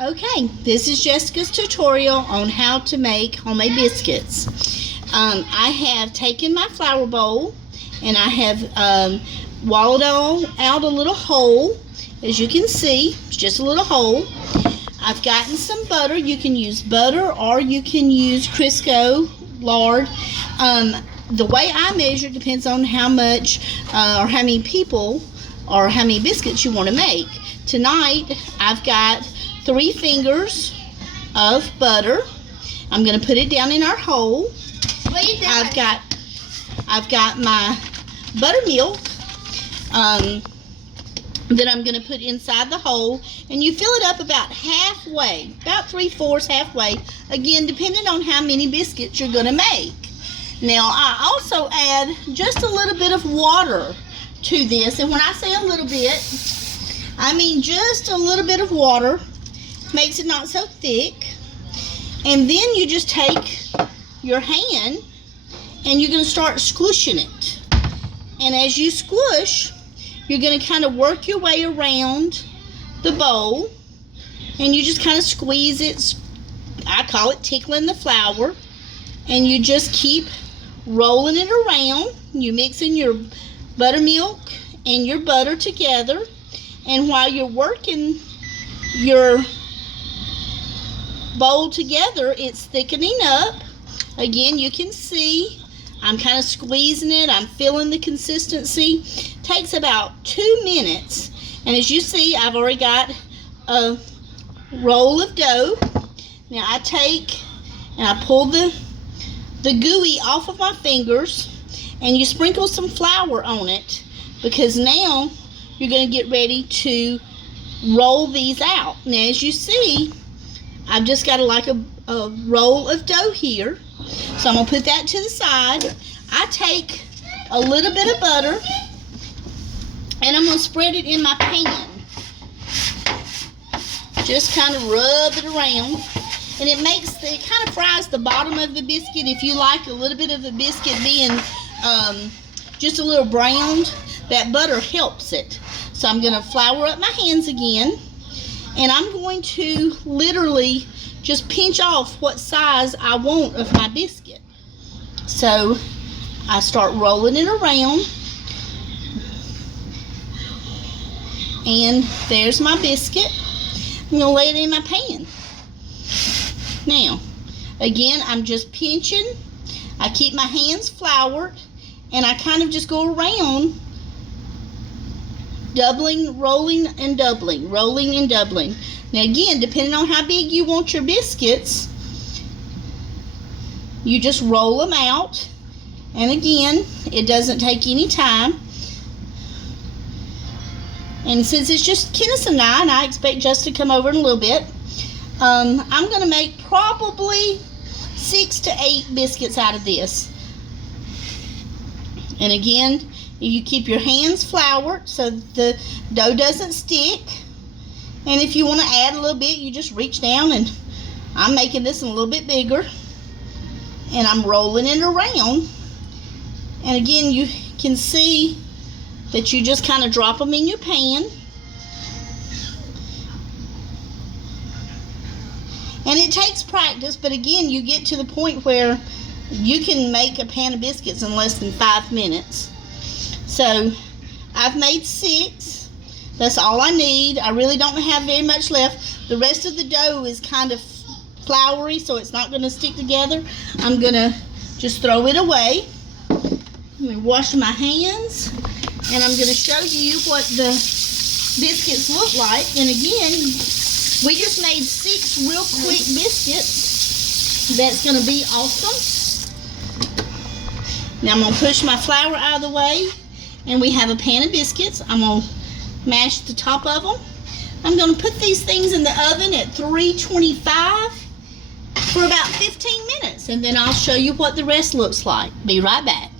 Okay, this is Jessica's tutorial on how to make homemade biscuits. I have taken my flour bowl and I have walled out a little hole. As you can see, it's just a little hole. I've gotten some butter. You can use butter or you can use Crisco lard. The way I measure depends on how much or how many people or how many biscuits you want to make. Tonight, I've got 3 fingers of butter. I'm going to put it down in our hole. What are you doing? I've got my buttermilk that I'm going to put inside the hole, and you fill it up about halfway, about 3/4 halfway, again depending on how many biscuits you're going to make. Now I also add just a little bit of water to this, and when I say a little bit, I mean just a little bit of water. Makes it not so thick. And then you just take your hand and you're going to start squishing it. And as you squish, you're going to kind of work your way around the bowl, and you just kind of squeeze it. I call it tickling the flour. And you just keep rolling it around. You're mixing your buttermilk and your butter together, and while you're working your bowl together, it's thickening up. Again, you can see I'm kind of squeezing it. I'm feeling the consistency. Takes about 2 minutes, and as you see, I've already got a roll of dough. Now I take and I pull the gooey off of my fingers, and you sprinkle some flour on it, because now you're going to get ready to roll these out. Now as you see, I've just got a roll of dough here, so I'm going to put that to the side. I take a little bit of butter and I'm going to spread it in my pan. Just kind of rub it around, and it kind of fries the bottom of the biscuit. If you like a little bit of the biscuit being just a little browned, that butter helps it. So I'm going to flour up my hands again, and I'm going to literally just pinch off what size I want of my biscuit. So I start rolling it around, and there's my biscuit. I'm going to lay it in my pan. Now, again, I'm just pinching. I keep my hands floured, and I kind of just go around doubling, rolling, and doubling, rolling and doubling. Now again, depending on how big you want your biscuits, you just roll them out. And again, it doesn't take any time. And since it's just Kenneth and I expect Justin to come over in a little bit, I'm going to make probably 6 to 8 biscuits out of this. And again, you keep your hands floured so the dough doesn't stick. And if you want to add a little bit, you just reach down, and I'm making this a little bit bigger. And I'm rolling it around. And again, you can see that you just kind of drop them in your pan. And it takes practice, but again, you get to the point where you can make a pan of biscuits in less than 5 minutes. So I've made 6. That's all I need. I really don't have very much left. The rest of the dough is kind of floury, so it's not going to stick together. I'm going to just throw it away. I'm going to wash my hands, and I'm going to show you what the biscuits look like. And again, we just made 6 real quick biscuits. That's going to be awesome. Now I'm going to push my flour out of the way, and we have a pan of biscuits. I'm going to mash the top of them. I'm going to put these things in the oven at 325 for about 15 minutes, and then I'll show you what the rest looks like. Be right back.